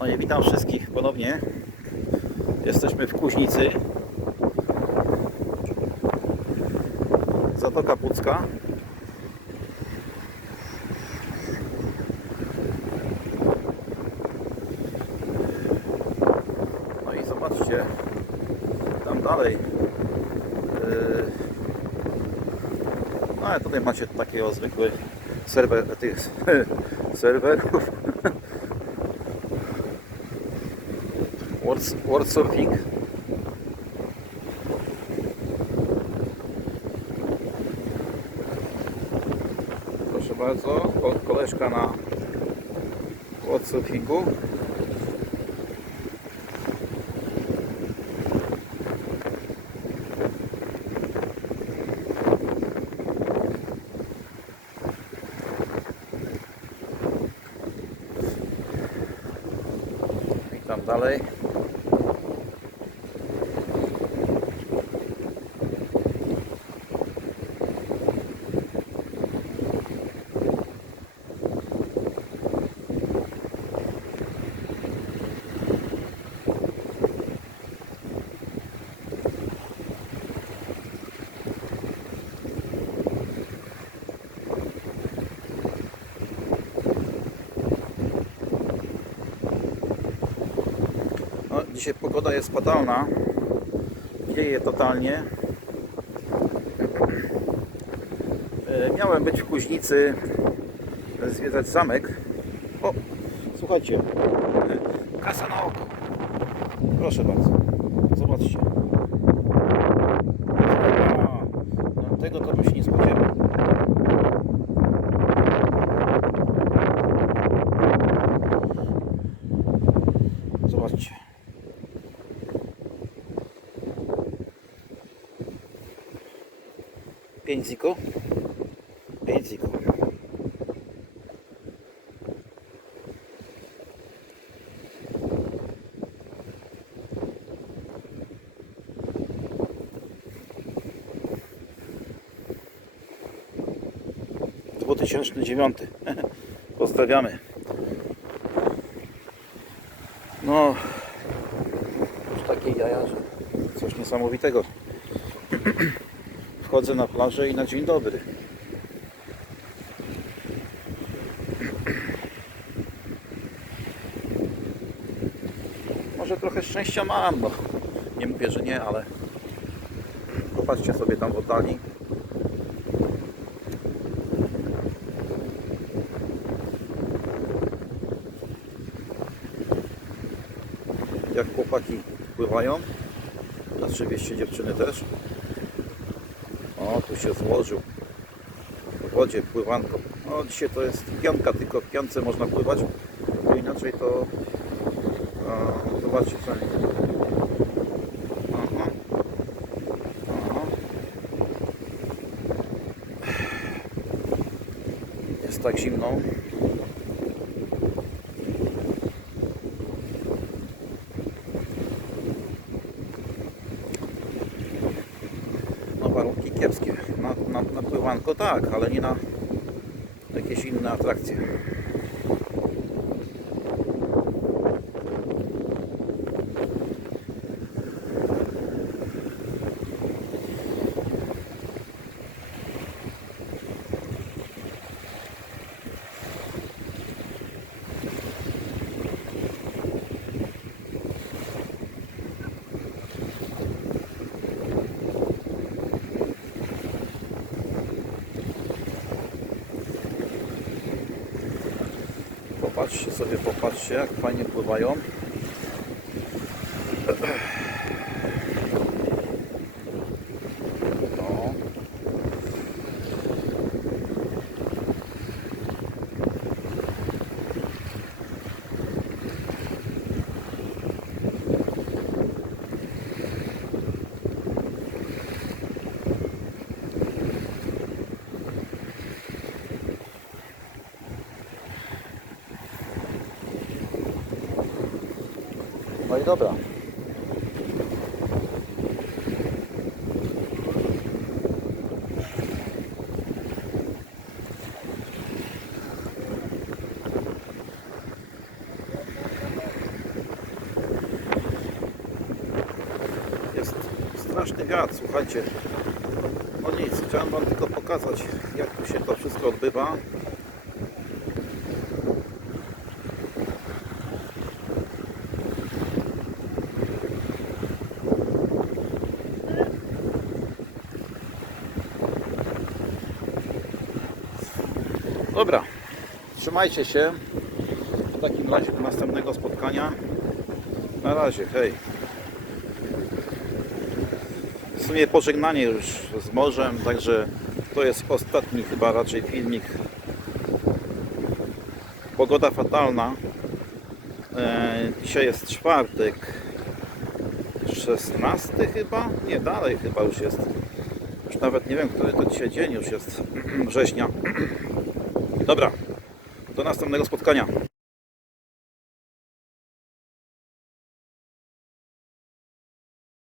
No witam wszystkich ponownie. Jesteśmy w Kuźnicy. Zatoka Pucka. No i zobaczcie, tam dalej. Yy, no ale tutaj macie takiego zwykły serwer tych serwerów. Word- Wordsurfing. Proszę bardzo, ko- koleżka na. I tam dalej. No, dzisiaj pogoda jest fatalna. Dzieje totalnie. E, Miałem być w Kuźnicy, zwiedzać zamek. O, słuchajcie. e, Kasa na oko. Proszę bardzo. 5 ziko 5 dziewiąty. Pozdrawiamy. No, już takie jaja, że coś niesamowitego. Wchodzę na plażę i na dzień dobry. Może trochę szczęścia mam, no. Nie mówię, że nie, ale popatrzcie sobie tam w oddali. Jak chłopaki pływają. Oczywiście dziewczyny też. O, tu się złożył w wodzie pływanko. No, dzisiaj to jest pionka, tylko w pionce można pływać, bo inaczej to a, zobaczcie. Aha. Jest tak zimno. No warunki kiepskie. Na, tak, ale nie na jakieś inne atrakcje. Popatrzcie sobie, popatrzcie jak fajnie pływają. No i dobra. Jest straszny wiatr, słuchajcie. No nic, chciałem Wam tylko pokazać, jak tu się to wszystko odbywa. Dobra, trzymajcie się. W takim razie do następnego spotkania. Na razie, hej. W sumie pożegnanie już z morzem, także to jest ostatni chyba raczej filmik. Pogoda fatalna. E, dzisiaj jest czwartek. 16 chyba? Nie, dalej chyba już jest. Już nawet nie wiem, który to dzisiaj dzień już jest września. Dobra, do następnego spotkania.